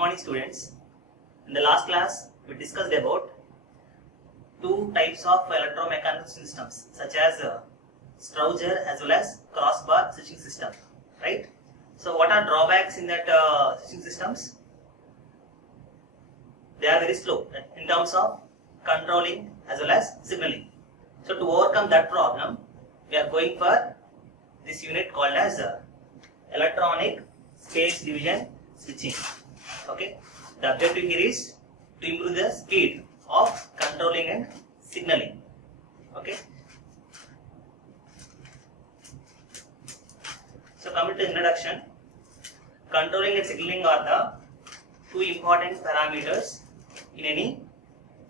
morning students. In the last class we discussed about two types of electromechanical systems such as Strowger as well as crossbar switching system, right? So what are drawbacks in that switching systems? They are very slow in terms of controlling as well as signaling. So to overcome that problem, we are going for this unit called as electronic space division switching. Okay, the objective here is to improve the speed of controlling and signaling. Okay, so coming to introduction, controlling and signaling are the two important parameters in any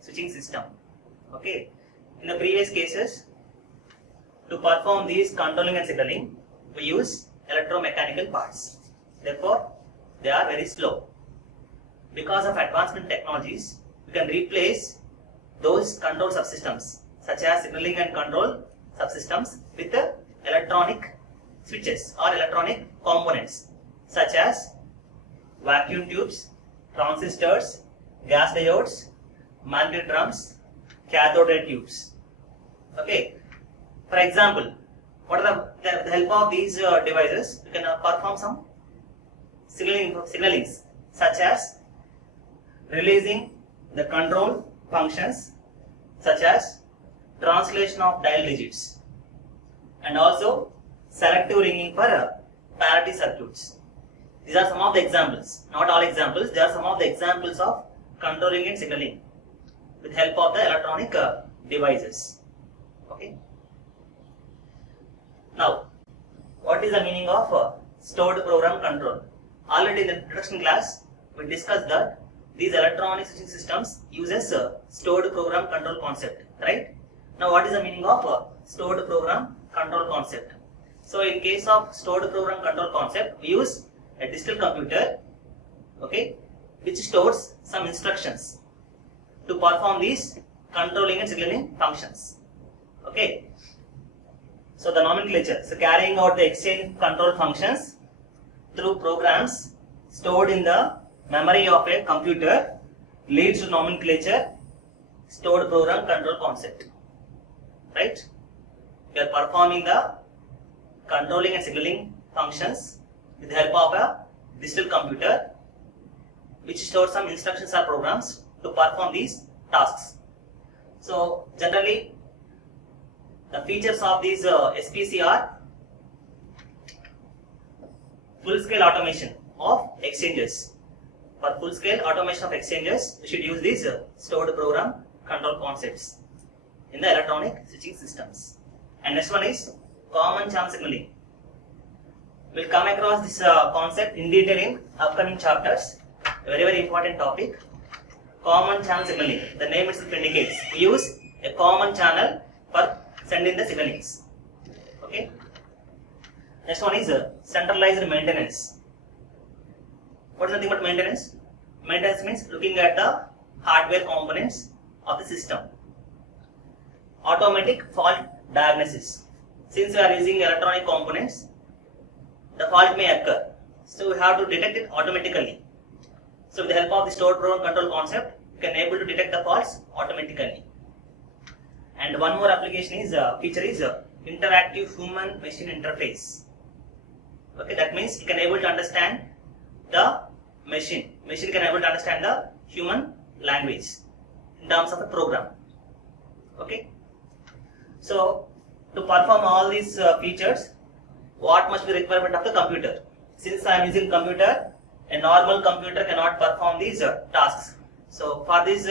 switching system. Okay, in the previous cases, to perform these controlling and signaling, we use electromechanical parts. Therefore, they are very slow. Because of advancement technologies, we can replace those control subsystems such as signaling and control subsystems with the electronic switches or electronic components such as vacuum tubes, transistors, gas diodes, magnetic drums, cathode ray tubes. Okay. For example, what are the help of these devices? We can perform some signalings such as releasing the control functions such as translation of dial digits and also selective ringing for parity circuits. These are some of the examples, not all examples. They are some of the examples of controlling and signaling with help of the electronic devices. Okay. Now, what is the meaning of stored program control? Already in the introduction class, we discussed that these electronic switching systems uses stored program control concept, right? Now, what is the meaning of stored program control concept? So, in case of stored program control concept, we use a digital computer, okay, which stores some instructions to perform these controlling and signaling functions. Okay. So the nomenclature, so carrying out the exchange control functions through programs stored in the memory of a computer leads to nomenclature stored program control concept, right? We are performing the controlling and signaling functions with the help of a digital computer which stores some instructions or programs to perform these tasks. So generally the features of these SPC are full-scale automation of exchanges. For full-scale automation of exchanges, we should use these stored program control concepts in the electronic switching systems. And next one is common channel signaling. We'll come across this concept in detail in upcoming chapters. A very important topic. Common channel signaling. The name itself indicates we use a common channel for sending the signalings. Okay. Next one is centralized maintenance. What is the thing about maintenance? Maintenance means looking at the hardware components of the system. Automatic fault diagnosis. Since we are using electronic components, the fault may occur. So we have to detect it automatically. So with the help of the stored program control concept, we can able to detect the faults automatically. And one more application is feature is interactive human machine interface. Okay, that means you can able to understand the machine. Machine can able to understand the human language in terms of the program. Okay. So to perform all these features, what must be the requirement of the computer? Since I am using computer, a normal computer cannot perform these tasks. So for these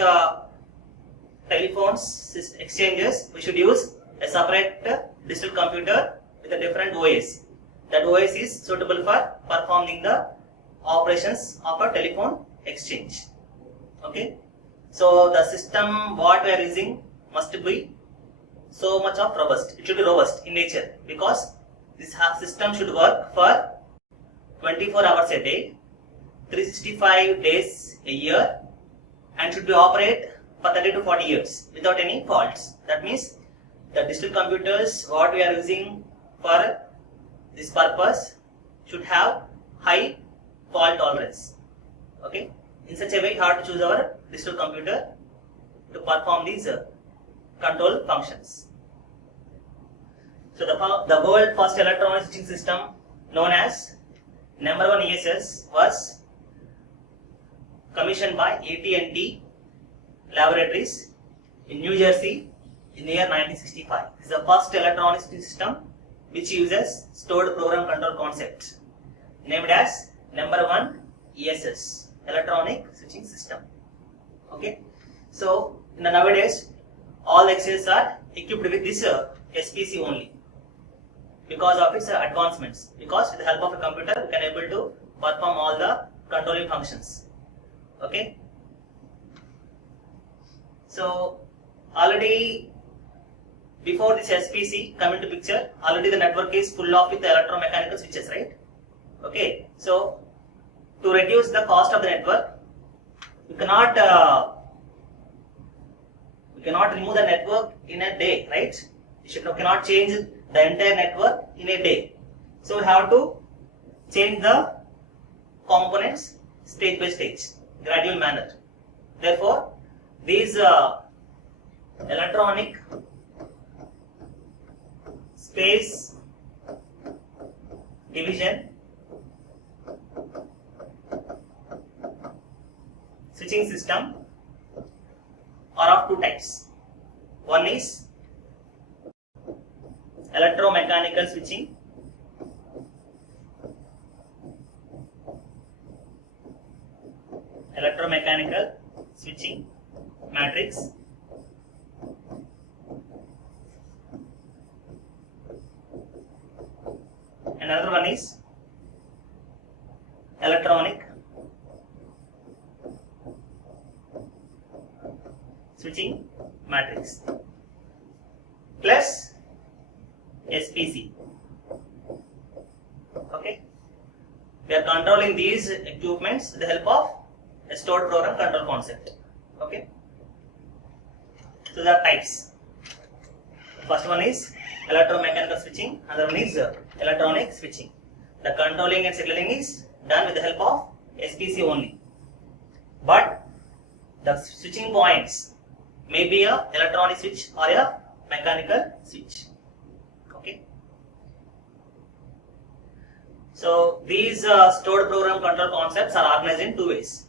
telephones exchanges, we should use a separate digital computer with a different OS. That OS is suitable for performing the operations of a telephone exchange. Okay. So the system what we are using must be so much of robust. It should be robust in nature because this system should work for 24 hours a day, 365 days a year, and should be operate for 30 to 40 years without any faults. That means the digital computers what we are using for this purpose should have high fault tolerance. Okay, In such a way, you have to choose our digital computer to perform these control functions. So the world first electronic switching system known as number 1 ESS was commissioned by AT&T Laboratories in New Jersey in the year 1965. This is the first electronic switching system which uses stored program control concept named as number 1 ESS, electronic switching system. Okay, so nowadays all exchanges are equipped with this SPC only because of its advancements. Because with the help of a computer, we can able to perform all the controlling functions. Okay, so already before this SPC come into picture, already the network is full of with electromechanical switches, right? Okay, so to reduce the cost of the network, we cannot remove the network in a day, right? We cannot change the entire network in a day. So we have to change the components stage by stage, gradual manner. Therefore, these electronic space division switching system are of two types. One is electromechanical switching, matrix, another one is electronic switching matrix plus SPC. Okay, we are controlling these equipments with the help of a stored program control concept. Okay, so there are types. First one is electromechanical switching, another one is electronic switching. The controlling and signaling is done with the help of SPC only, but the switching points may be a electronic switch or a mechanical switch. Okay, so these stored program control concepts are organized in two ways.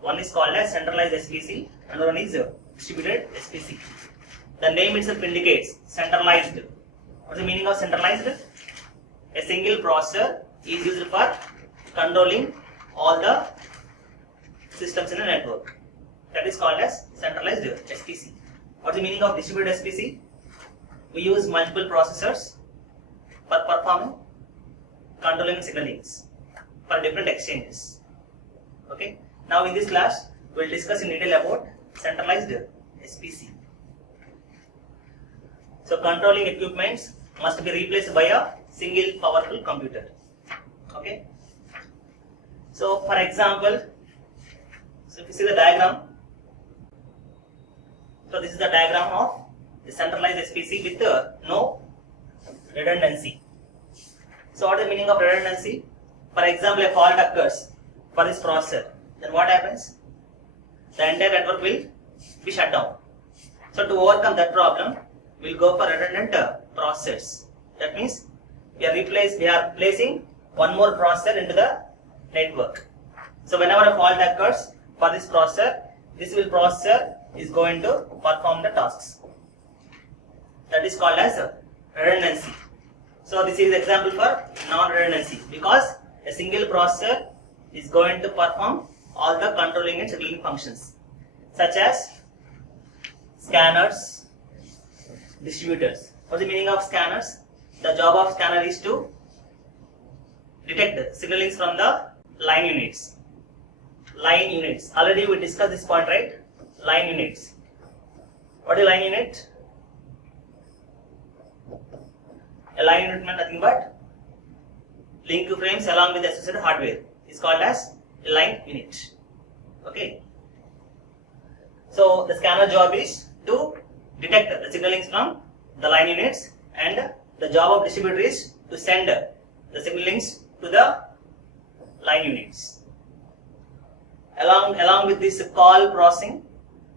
One is called as centralized SPC, another one is distributed SPC. The name itself indicates centralized. What is the meaning of centralized? A single processor is used for controlling all the systems in a network. That is called as centralized SPC. What is the meaning of distributed SPC? We use multiple processors for performing controlling and signalings for different exchanges. Okay. Now in this class, we will discuss in detail about centralized SPC. So controlling equipments must be replaced by a single powerful computer. Okay. So for example, so if you see the diagram, so this is the diagram of the centralized SPC with no redundancy. So what is the meaning of redundancy? For example, a fault occurs for this processor, then what happens? The entire network will be shut down. So to overcome that problem, we will go for redundant processors. That means we are placing one more processor into the network. So whenever a fault occurs for this processor is going to perform the tasks. That is called as redundancy. So this is example for non-redundancy, because a single processor is going to perform all the controlling and scheduling functions, such as scanners, distributors. What is the meaning of scanners? The job of scanner is to detect signalings from the line units. Already we discussed this point, right? Line units. What is line unit? A line unit means nothing but link frames along with the associated hardware. It's called as a line unit. Okay. So the scanner job is to detect the signalings from the line units, and the job of distributor is to send the signalings to the line units. Along with this call processing,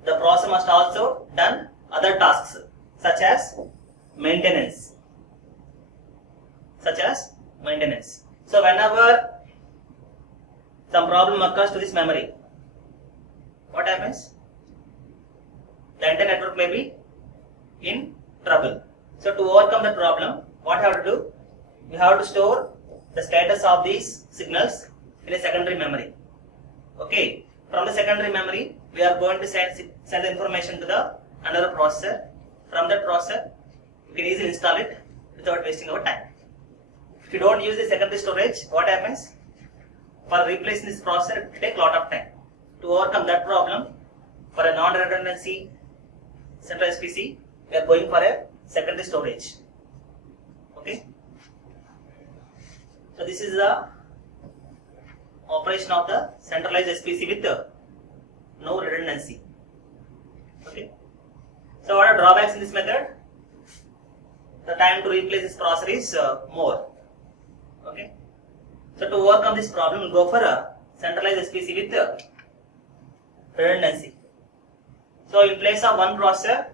the processor must also done other tasks such as maintenance. So whenever some problem occurs to this memory, what happens? The entire network may be in trouble. So to overcome the problem, what we have to do? We have to store the status of these signals in a secondary memory. Okay. From the secondary memory, we are going to send the information to the another processor. From that processor, we can easily install it without wasting our time. If you don't use the secondary storage, what happens? For replacing this processor, it will take a lot of time. To overcome that problem, for a non-redundancy centralized PC, we are going for a secondary storage. Okay. So this is the operation of the centralized SPC with no redundancy. Okay. So what are drawbacks in this method? The time to replace this processor is more. Okay. So to overcome this problem, we'll go for a centralized SPC with redundancy. So in place of one processor,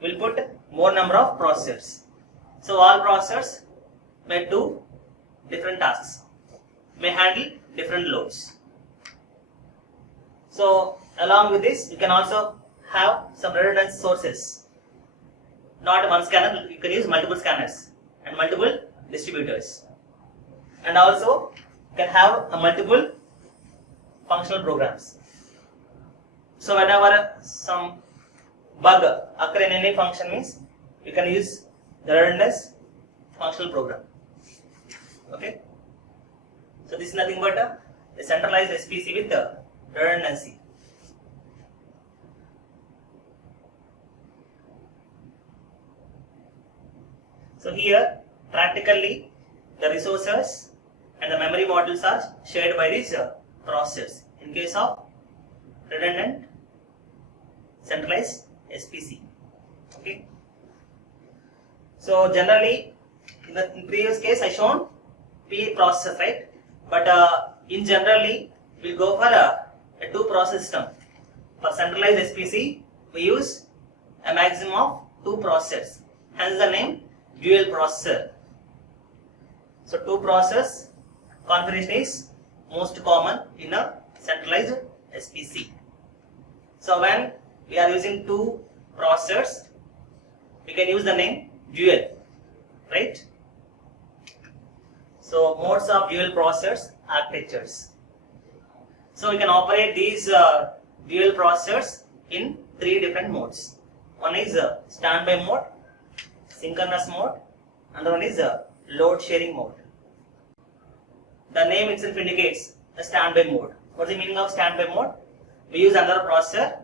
we'll put more number of processors. So all processors may do different tasks, may handle different loads. So along with this, you can also have some redundant sources. Not one scanner, you can use multiple scanners and multiple distributors. And also you can have multiple functional programs. So whenever some bug occur in any function means, you can use the redundant functional program. Okay. So this is nothing but a centralized SPC with redundancy. So here practically the resources and the memory modules are shared by these processors in case of redundant centralized SPC. Okay. So generally in the previous case I shown P processor, right? But in generally we'll go for a two process system. For centralized SPC we use a maximum of two processors. Hence the name dual processor. So two process configuration is most common in a centralized SPC. So when we are using two processors, we can use the name dual, right? So modes of dual processors architectures. So we can operate these dual processors in three different modes. One is standby mode, synchronous mode, another one is load sharing mode. The name itself indicates the standby mode. What is the meaning of standby mode? We use another processor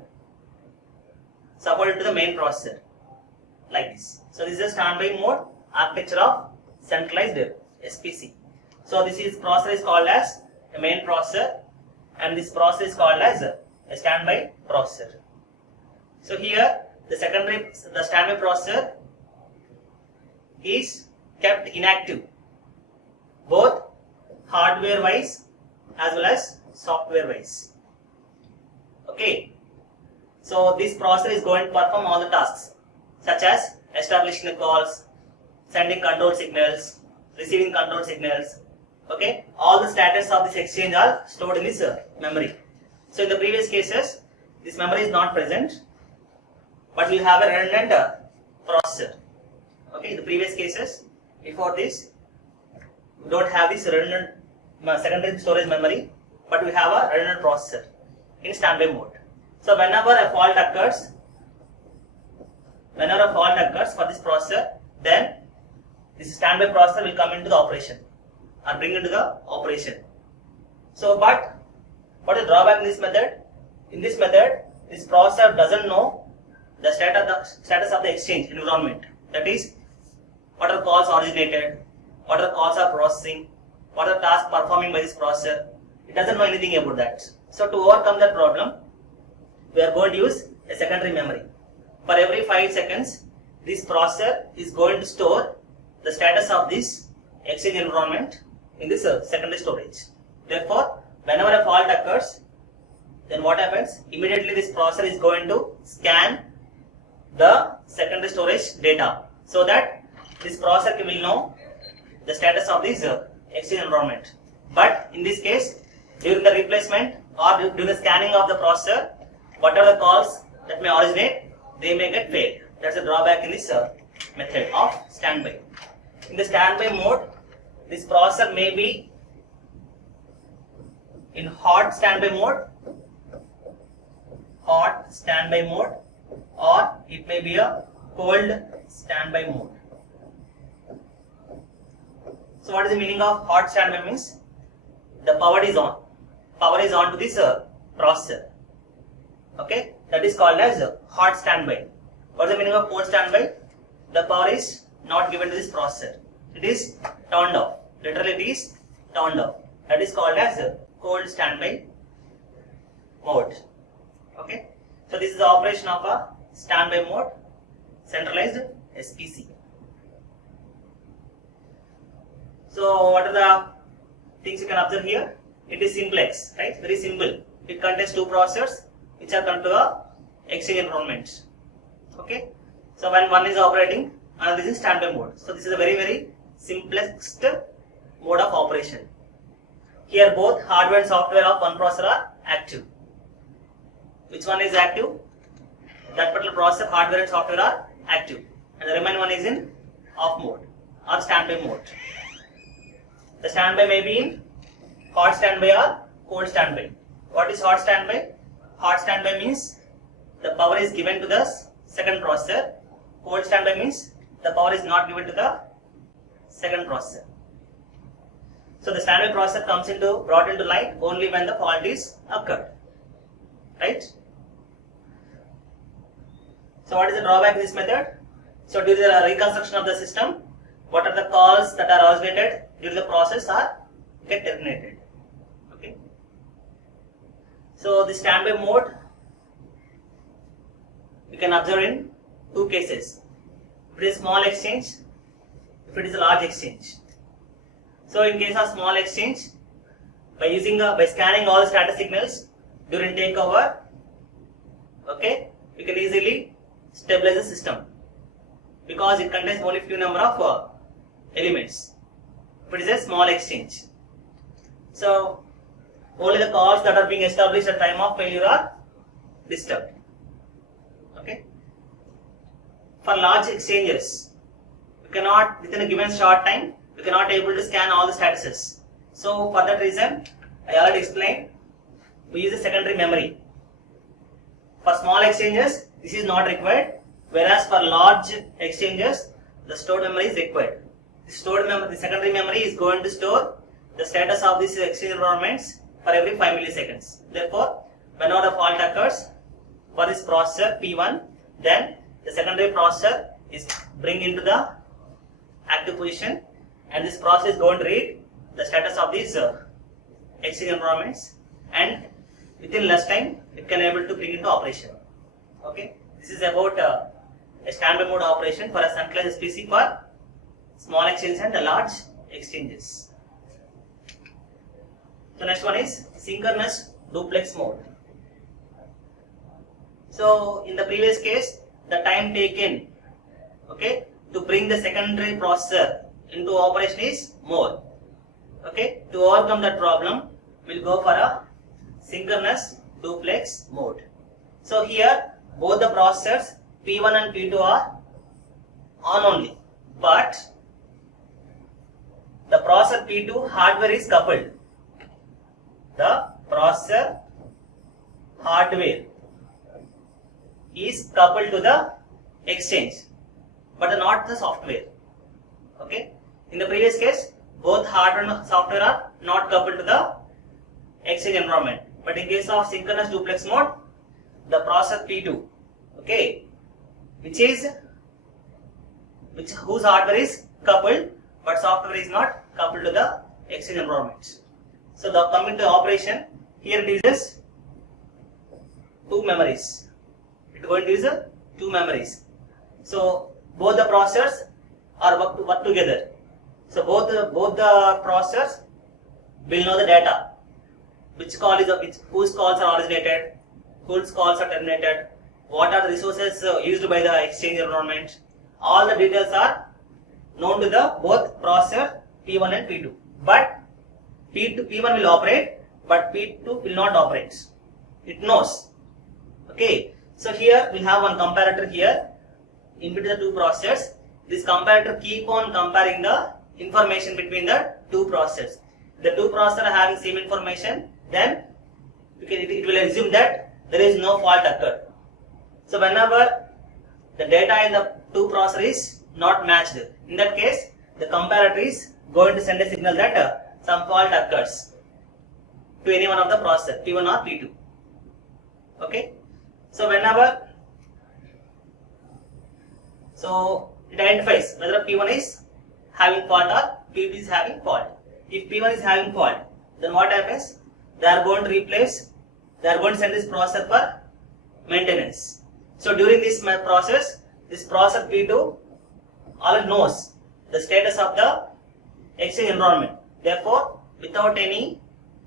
supported to the main processor like this. So this is a standby mode architecture of centralized SPC. So this is processor is called as a main processor and this processor is called as a standby processor. So here the standby processor is kept inactive both hardware wise as well as software wise. Okay. So this processor is going to perform all the tasks such as establishing the calls, sending control signals, receiving control signals. Okay. All the status of this exchange are stored in this memory. So in the previous cases, this memory is not present, but we have a redundant processor. Okay. In the previous cases, before this, we don't have this redundant secondary storage memory, but we have a redundant processor in standby mode. So whenever a fault occurs for this processor, then this standby processor will come into the operation or bring into the operation. So but what is the drawback in this method? In this method, this processor doesn't know the status of the exchange environment. That is, what are calls originated, what are calls are processing, what are tasks performing by this processor. It doesn't know anything about that. So to overcome that problem, we are going to use a secondary memory. For every 5 seconds, this processor is going to store the status of this exchange environment in this secondary storage. Therefore, whenever a fault occurs, then what happens? Immediately this processor is going to scan the secondary storage data so that this processor will know the status of this exchange environment. But in this case, during the replacement or during the scanning of the processor, what are the calls that may originate? They may get failed. That's a drawback in this method of standby. In the standby mode, this processor may be in hot standby mode, or it may be a cold standby mode. So what is the meaning of hot standby? Means the power is on. Power is on to this processor. Okay, that is called as hot standby. What is the meaning of cold standby? The power is not given to this processor. It is turned off. Literally it is turned off. That is called as cold standby mode. Okay, so this is the operation of a standby mode centralized SPC. So what are the things you can observe here? It is simplex, right? Very simple. It contains two processors which are connected to a exchange environment. Okay, so when one is operating, another is in standby mode. So this is a very simplest mode of operation. Here both hardware and software of one processor are active. Which one is active? That particular processor, hardware and software are active, and the remaining one is in off mode or standby mode. The standby may be in hot standby or cold standby. What is hot standby? Hot standby means the power is given to the second processor. Cold standby means the power is not given to the second processor. So the standby processor comes brought into light only when the fault is occurred. Right? So what is the drawback in this method? So during the reconstruction of the system, what are the calls that are originated during the process are get terminated. Okay. So the standby mode you can observe in two cases. If it is small exchange, if it is a large exchange. So in case of small exchange, by scanning all the status signals during takeover, okay, you can easily stabilize the system because it contains only few number of elements. If it is a small exchange, so only the calls that are being established at time of failure are disturbed. Okay. For large exchanges, you cannot within a given short time you cannot able to scan all the statuses. So for that reason, I already explained, we use a secondary memory. For small exchanges, this is not required, whereas for large exchanges, the stored memory is required. The secondary memory is going to store the status of these exchange environments for every 5 milliseconds. Therefore, whenever the fault occurs for this processor P1, then the secondary processor is bring into the active position, and this process is going to read the status of these exchange environments, and within less time it can able to bring into operation. Okay, this is about a standby mode operation for a centralized SPC for small exchanges and large exchanges. So next one is synchronous duplex mode. So in the previous case, the time taken, okay, to bring the secondary processor into operation is more. Okay, to overcome that problem, we'll go for a synchronous duplex mode. So here both the processors P1 and P2 are on only, but the processor P2 hardware is coupled. The processor hardware is coupled to the exchange, but not the software. Okay, in the previous case, both hardware and software are not coupled to the exchange environment, but in case of synchronous duplex mode, the processor P2, okay, whose hardware is coupled but software is not coupled to the exchange environment. So the coming to operation, here it uses two memories. It is going to use two memories. So both the processors are work together. So both the processors will know the data. whose calls are originated, whose calls are terminated, what are the resources used by the exchange environment. All the details are known to the both processor P1 and P2. But P1 will operate, but P2 will not operate. It knows. Okay. So here we have one comparator here in between the two processors. This comparator keep on comparing the information between the two processors. The two processors are having same information, then it will assume that there is no fault occurred. So whenever the data in the two processors is not matched, in that case the comparator is going to send a signal that some fault occurs to any one of the processor, P1 or P2. Okay. So whenever, so it identifies whether P1 is having fault or P2 is having fault. If P1 is having fault, then what happens? They are going to send this processor for maintenance. So during this process, this processor P2 already knows the status of the exchange environment. Therefore, without any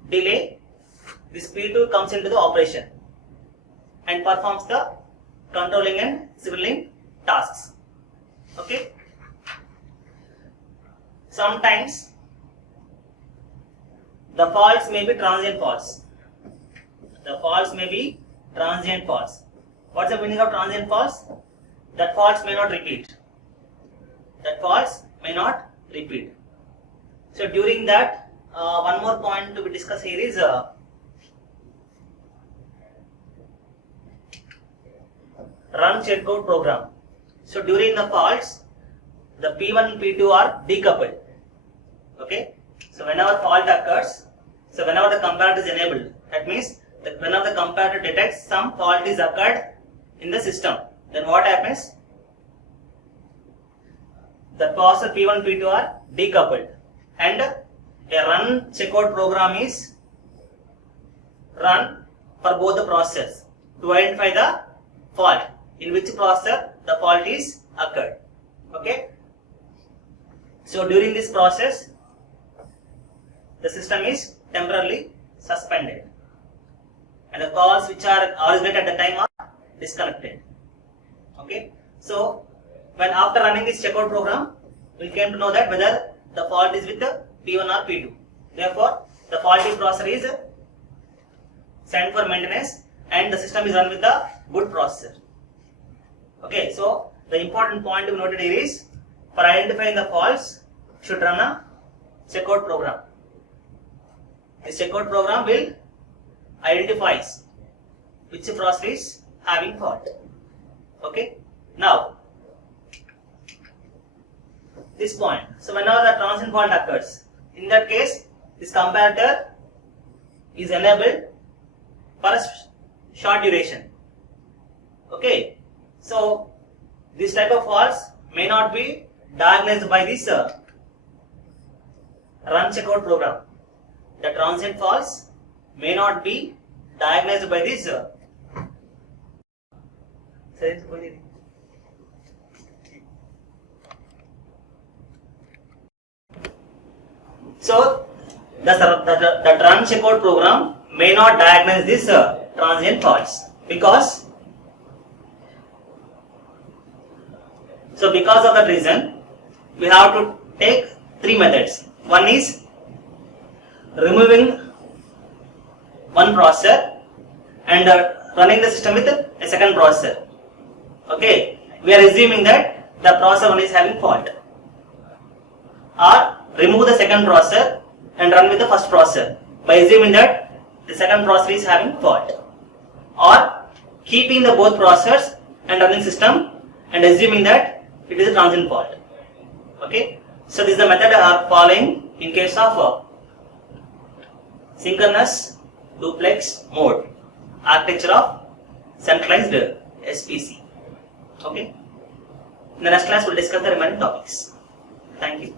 delay, this P2 comes into the operation and performs the controlling and signaling tasks. Okay. Sometimes the faults may be transient faults. The faults may be transient faults. What's the meaning of transient faults? That faults may not repeat. That faults may not repeat. So during that, one more point to be discussed here is run checkcode program. So during the faults, the P1 and P2 are decoupled. Okay. So whenever fault occurs, so whenever the comparator is enabled, that means that whenever the comparator detects some fault is occurred in the system, then what happens? The processor P1 and P2 are decoupled, and a run checkout program is run for both the processors to identify the fault, in which processor the fault is occurred. Okay. So during this process, the system is temporarily suspended and the calls which are originated at the time are disconnected. Okay. So when after running this checkout program, we came to know that whether the fault is with the P1 or P2. Therefore, the faulty processor is sent for maintenance and the system is run with the good processor. Okay. So the important point to be noted here is, for identifying the faults, should run a checkout program. This checkout program will identify which processor is having fault. Okay. Now, this point. So whenever the transient fault occurs, in that case, this comparator is enabled for a short duration. Okay. So this type of faults may not be diagnosed by this run checkout program. The transient faults may not be diagnosed by this so the run checkout program may not diagnose this transient faults because of that reason, we have to take three methods. One is removing one processor and running the system with a second processor. Okay, we are assuming that the processor one is having fault. Or remove the second processor and run with the first processor by assuming that the second processor is having fault. Or keeping the both processors and running system and assuming that it is a transient fault. Okay, so this is the method I am following in case of synchronous duplex mode architecture of centralized SPC. Okay, in the next class we will discuss the remaining topics. Thank you.